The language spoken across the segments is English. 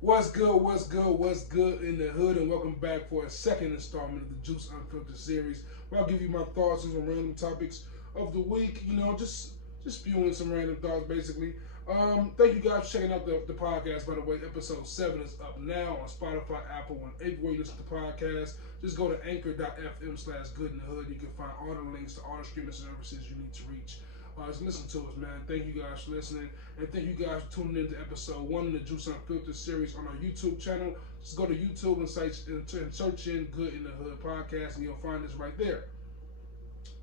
What's good? What's good? What's good in the hood? And welcome back for a second installment of the Juice Unfiltered series, where I'll give you my thoughts on some random topics of the week. Just spewing some random thoughts, basically. Thank you guys for checking out the podcast. By the way, episode 7 is up now on Spotify, Apple, and everywhere you listen to podcasts. Just go to anchor.fm/good in the hood. You can find all the links to all the streaming services you need to reach. Just listen to us, man. Thank you guys for listening. And thank you guys for tuning in to episode 1 of the Juice Unfiltered series on our YouTube channel. Just go to YouTube and search in Good in the Hood podcast, and you'll find us right there.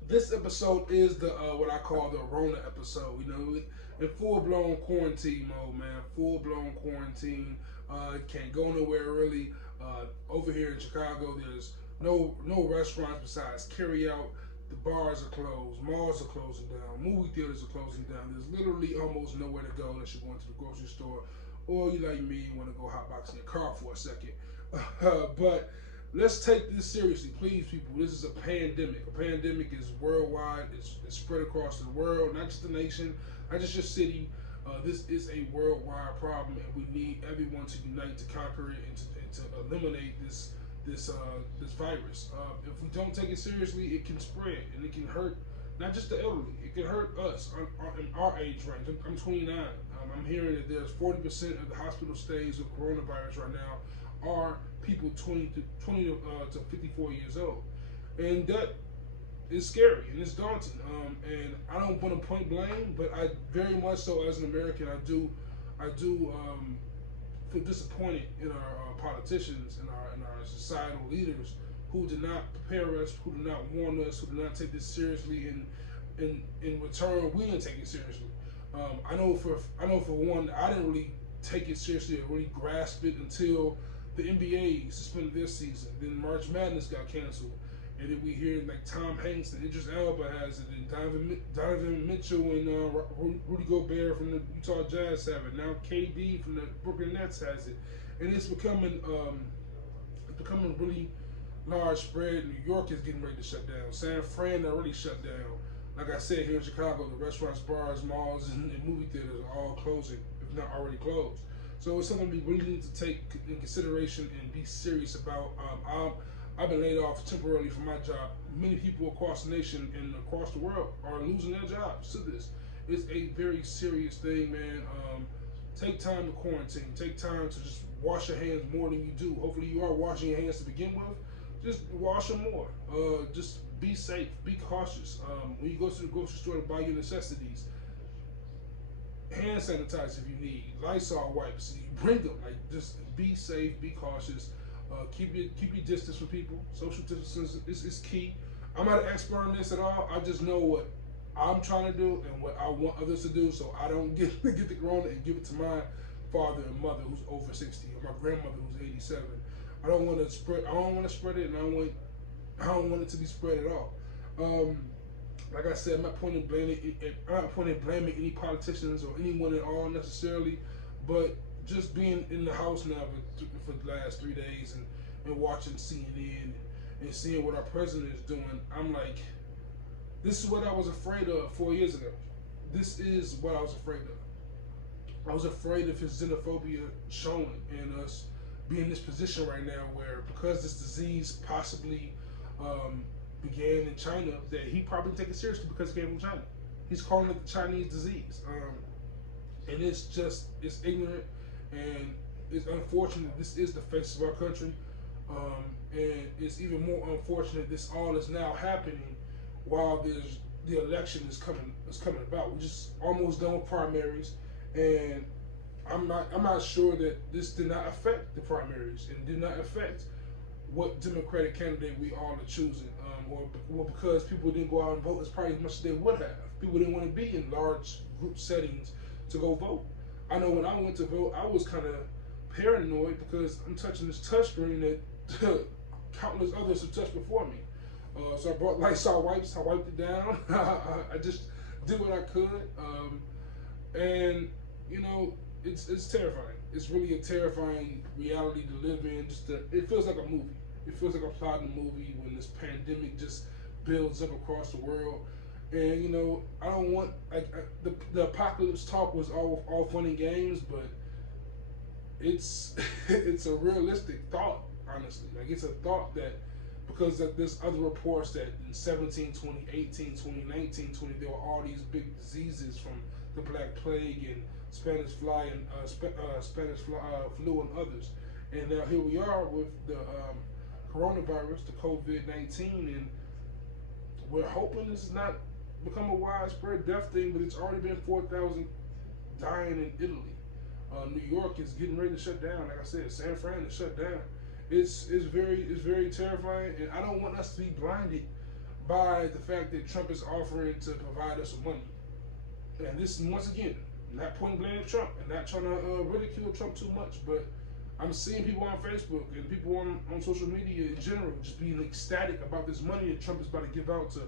This episode is the what I call the RONA episode. In full blown quarantine mode, man. Full blown quarantine. Can't go nowhere really. Over here in Chicago, there's no restaurants besides carry out. The bars are closed, malls are closing down, movie theaters are closing down. There's literally almost nowhere to go unless you're going to the grocery store, or you like me, you want to go hotbox your car for a second. But let's take this seriously, please, people. This is a pandemic. A pandemic is worldwide. It's spread across the world, not just the nation, not just your city. This is a worldwide problem, and we need everyone to unite to conquer it and to eliminate this virus. If we don't take it seriously, it can spread and it can hurt not just the elderly. It can hurt us in our age range. I'm 29. I'm hearing that there's 40% of the hospital stays with coronavirus right now are people 20 to 54 years old, and that is scary and it's daunting. And I don't want to point blame, but I very much so as an American, I do feel disappointed in our politicians and our societal leaders who did not prepare us, who did not warn us, who did not take this seriously. In return, we didn't take it seriously. I know for one, I didn't really take it seriously or really grasp it until the NBA suspended their season. Then March Madness got canceled, and then we hear like Tom Hanks and Idris Elba has it, and Donovan Mitchell and Rudy Gobert from the Utah Jazz have it. Now KD from the Brooklyn Nets has it, and it's becoming really large spread. New York is getting ready to shut down. San Fran already shut down. Like I said, here in Chicago, the restaurants, bars, malls, and movie theaters are all closing, if not already closed. So it's something we really need to take in consideration and be serious about. I've been laid off temporarily from my job. Many people across the nation and across the world are losing their jobs to this. It's a very serious thing, man. Take time to quarantine. Take time to just wash your hands more than you do. Hopefully you are washing your hands to begin with. Just wash them more. Just be safe. Be cautious. When you go to the grocery store to buy your necessities, hand sanitizer if you need, Lysol wipes, bring them. Like, just be safe, be cautious. Keep your distance from people. Social distance is key. I'm not an expert on this at all. I just know what I'm trying to do and what I want others to do, so I don't get the corona and give it to my father and mother who's over 60 or my grandmother who's 87. I don't want to spread it, and I don't want it to be spread at all. Like I said, I'm not pointing blaming any politicians or anyone at all necessarily, but just being in the house now for the last 3 days and watching CNN and seeing what our president is doing, I'm like, this is what I was afraid of 4 years ago. This is what I was afraid of. I was afraid of his xenophobia showing and us being in this position right now where, because this disease possibly began in China, that he probably take it seriously because it came from China. He's calling it the Chinese disease. And it's ignorant, and it's unfortunate. This is the face of our country. And it's even more unfortunate this all is now happening while the election is coming about. We're just almost done with primaries, and I'm not sure that this did not affect the primaries and did not affect what Democratic candidate we all are choosing, or because people didn't go out and vote as probably as much as they would have. People didn't want to be in large group settings to go vote. I know when I went to vote, I was kind of paranoid because I'm touching this touchscreen that countless others have touched before me. So I brought Lysol wipes. I wiped it down. I just did what I could, and it's terrifying. It's really a terrifying reality to live in. It feels like a movie. It feels like a plot in a movie when this pandemic just builds up across the world. And I don't want the apocalypse talk was all fun and games, but it's it's a realistic thought, honestly. Like it's a thought that because there's other reports that in 17, 20, 18, 20, 19, 20, there were all these big diseases from the Black Plague and Spanish fly and flu and others. And now here we are with the coronavirus, the COVID-19, and we're hoping this is not become a widespread death thing, but it's already been 4,000 dying in Italy. New York is getting ready to shut down. Like I said, San Fran is shut down. It's very terrifying, and I don't want us to be blinded by the fact that Trump is offering to provide us with money. And this is once again not pointing blame at Trump and not trying to ridicule Trump too much, but I'm seeing people on Facebook and people on social media in general just being ecstatic about this money that Trump is about to give out to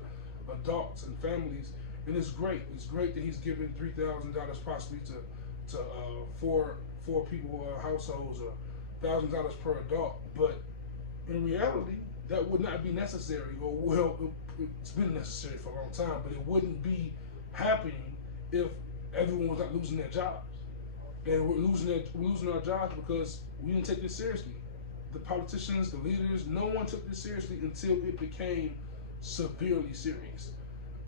adults and families, and it's great. It's great that he's giving $3,000 possibly to four people households, $1,000 per adult. But in reality, that would not be necessary. Or well, it's been necessary for a long time, but it wouldn't be happening if everyone was not losing their jobs. And we're losing our jobs because we didn't take this seriously. The politicians, the leaders, no one took this seriously until it became severely serious.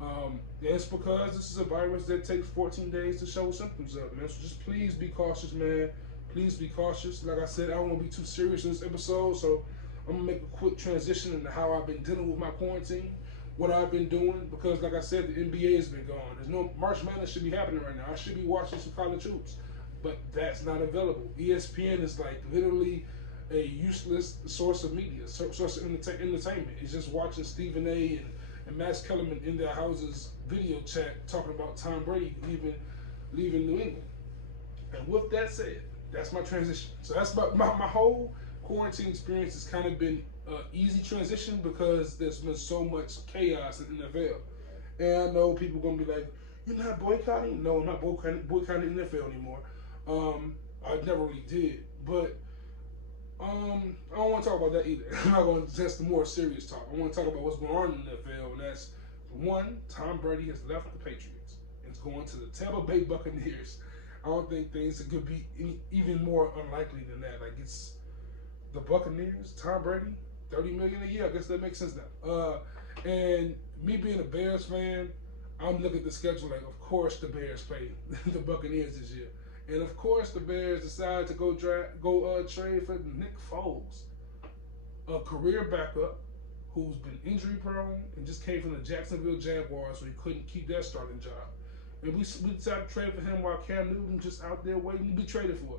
And it's because this is a virus that takes 14 days to show symptoms of, man. So just please be cautious, man. Please be cautious. Like I said, I don't want to be too serious in this episode, so I'm going to make a quick transition into how I've been dealing with my quarantine, what I've been doing, because like I said, the NBA has been gone. There's no March Madness should be happening right now. I should be watching some college hoops, but that's not available. ESPN is like literally a useless source of media, source of entertainment. It's just watching Stephen A. and Max Kellerman in their houses video chat talking about Tom Brady leaving New England. And with that said, that's my transition. So that's my whole quarantine experience has kind of been an easy transition because there's been so much chaos in the NFL. And I know people are going to be like, you're not boycotting? No, I'm not boycotting the NFL anymore. I never really did. But I don't want to talk about that either. I'm not going to just the more serious talk. I want to talk about what's going on in the NFL, and that's one, Tom Brady has left the Patriots. It's going to the Tampa Bay Buccaneers. I don't think things could be even more unlikely than that. Like it's the Buccaneers, Tom Brady, $30 million a year. I guess that makes sense now. And me being a Bears fan, I'm looking at the schedule like, of course the Bears play the Buccaneers this year. And of course, the Bears decided to go trade for Nick Foles, a career backup who's been injury prone and just came from the Jacksonville Jaguars, so he couldn't keep that starting job. And we decided to trade for him while Cam Newton just out there waiting to be traded for.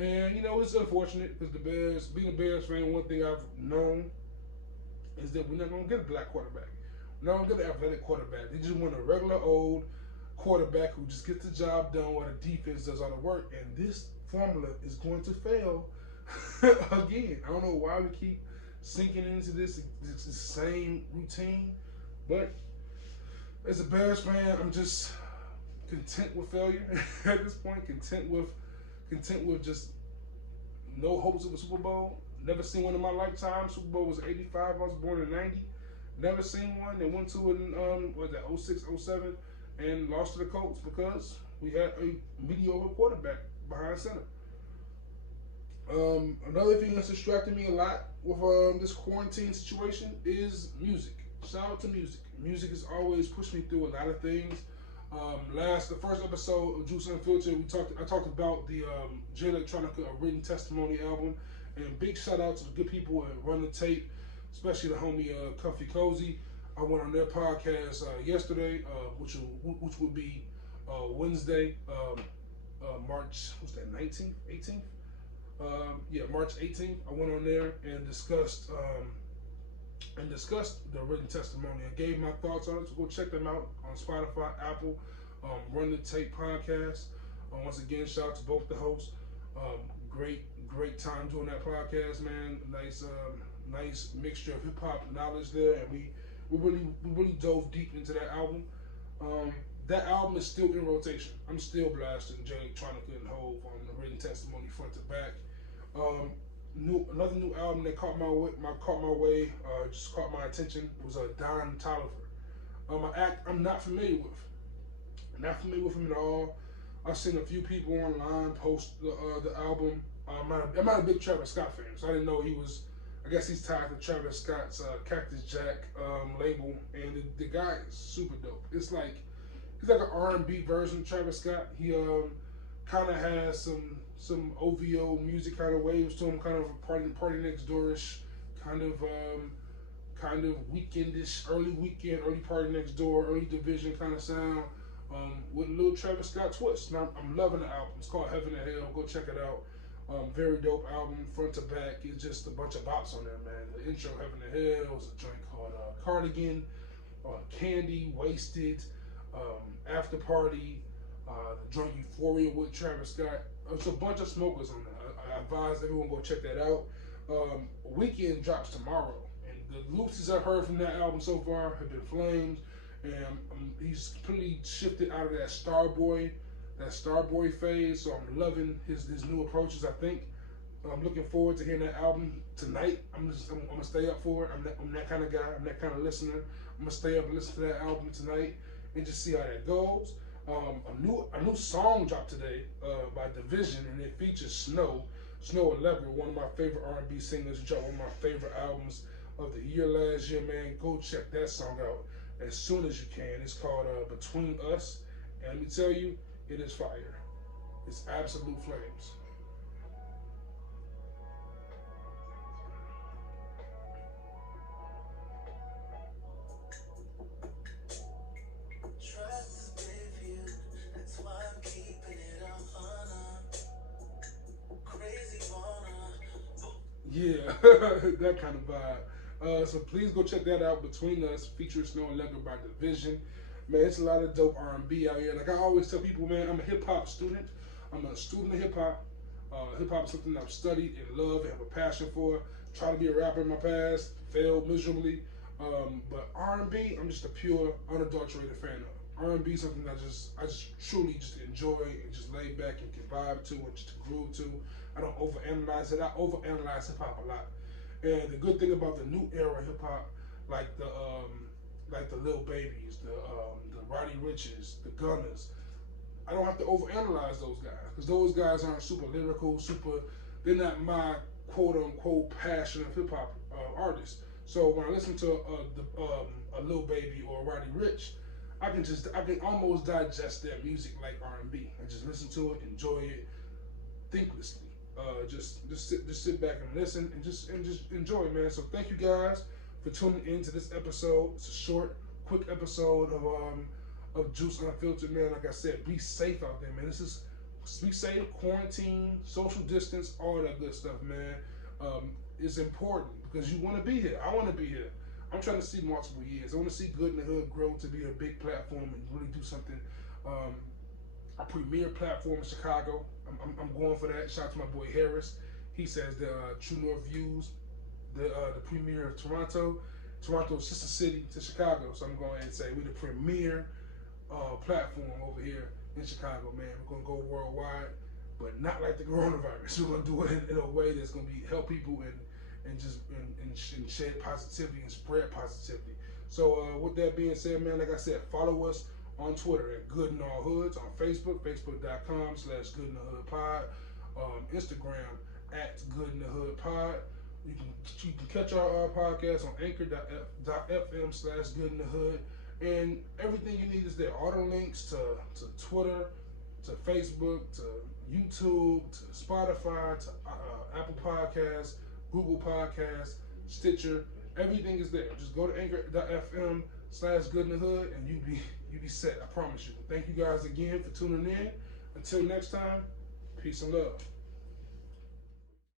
And you know, it's unfortunate because the Bears, being a Bears fan, one thing I've known is that we're not going to get a black quarterback. We're not going to get an athletic quarterback. They just want a regular old quarterback who just gets the job done while the defense does all the work, and this formula is going to fail again. I don't know why we keep sinking into this same routine, but as a Bears fan, I'm just content with failure at this point. Content with just no hopes of a Super Bowl. Never seen one in my lifetime. Super Bowl was '85. I was born in '90. Never seen one. They went to it in was that '06, '07. And lost to the Colts because we had a mediocre quarterback behind center. Another thing that's distracting me a lot with this quarantine situation is music. Shout out to music. Music has always pushed me through a lot of things. The first episode of Juice Unfiltered, I talked about the J Electronica written testimony album, and big shout out to the good people at Run the Tape, especially the homie Comfy Cozy. I went on their podcast yesterday, which would be Wednesday, March, what's that, 19th, 18th? March 18th. I went on there and discussed the written testimony. I gave my thoughts on it, so go check them out on Spotify, Apple, Run the Tape podcast. Once again, shout out to both the hosts. Great time doing that podcast, man. Nice mixture of hip hop knowledge there, and we really dove deep into that album. That album is still in rotation. I'm still blasting J Electronica and Hove on the written testimony front to back. Another new album that caught my attention was Don Toliver. I'm not familiar with him at all. I've seen a few people online post the album I'm not a big Travis Scott fan, so I didn't know he was. I guess he's tied to Travis Scott's Cactus Jack label, and the guy is super dope. It's like he's like an R&B version of Travis Scott. He kind of has some OVO music kind of waves to him, kind of a party next doorish kind of weekendish, early weekend, early party next door, early division kind of sound, with a little Travis Scott twist. Now I'm loving the album. It's called Heaven and Hell. Go check it out. Very dope album, front to back. It's just a bunch of bops on there, man. The intro, Heaven and Hell, was a joint called Cardigan, Candy, Wasted, After Party, the joint Euphoria with Travis Scott. It's a bunch of smokers on there. I advise everyone go check that out. Weekend drops tomorrow, and the loosies I've heard from that album so far have been flames, and he's completely shifted out of that Starboy phase, so I'm loving his new approaches. I think I'm looking forward to hearing that album tonight. I'm gonna stay up for it. I'm that kind of guy. I'm that kind of listener. I'm gonna stay up and listen to that album tonight and just see how that goes. A new song dropped today by Division, and it features Snow Allegra, one of my favorite R&B singers. Who dropped one of my favorite albums of the year last year, man. Go check that song out as soon as you can. It's called Between Us, and let me tell you, it is fire. It's absolute flames. Yeah, that kind of vibe. So please go check that out. Between Us, featuring Snow Allegra by Division. Man, it's a lot of dope R&B out here. Like I always tell people, man, I'm a hip hop student. I'm a student of hip hop. Hip hop is something I've studied and love and have a passion for. Tried to be a rapper in my past, failed miserably. But R&B, I'm just a pure, unadulterated fan of. R&B is something I just truly just enjoy and just lay back and can vibe to and just groove to. I don't overanalyze it. I overanalyze hip hop a lot. And the good thing about the new era hip hop, like the Lil Babies, the Roddy Riches, the Gunners, I don't have to overanalyze those guys because those guys aren't super lyrical, they're not my quote unquote passion of hip hop artists. So when I listen to a Lil Baby or a Roddy Rich, I can almost digest their music like R&B and just listen to it, enjoy it, thinklessly. Just sit back and listen and just enjoy, man. So thank you guys for tuning in to this episode. It's a short, quick episode of Juice Unfiltered, man. Like I said, be safe out there, man. Be safe, quarantine, social distance, all that good stuff, man. It's important because you want to be here. I want to be here. I'm trying to see multiple years. I want to see Good in the Hood grow to be a big platform and really do something. A premier platform in Chicago. I'm going for that. Shout out to my boy Harris. He says the True North Views, the premier of Toronto. Toronto's sister city to Chicago. So I'm going to say we're the premier platform over here in Chicago, man. We're going to go worldwide, but not like the coronavirus. We're going to do it in a way that's going to help people and shed positivity and spread positivity. So with that being said, man, like I said, follow us on Twitter at Good in All Hoods, on Facebook, facebook.com/goodinthehoodpod, Instagram at Good in the Hood Pod. You can catch our podcast on anchor.fm/goodinthehood, and everything you need is there. All the links to Twitter, to Facebook, to YouTube, to Spotify, to Apple Podcasts, Google Podcasts, Stitcher. Everything is there. Just go to anchor.fm/goodinthehood and you be set. I promise you. Thank you guys again for tuning in. Until next time, peace and love.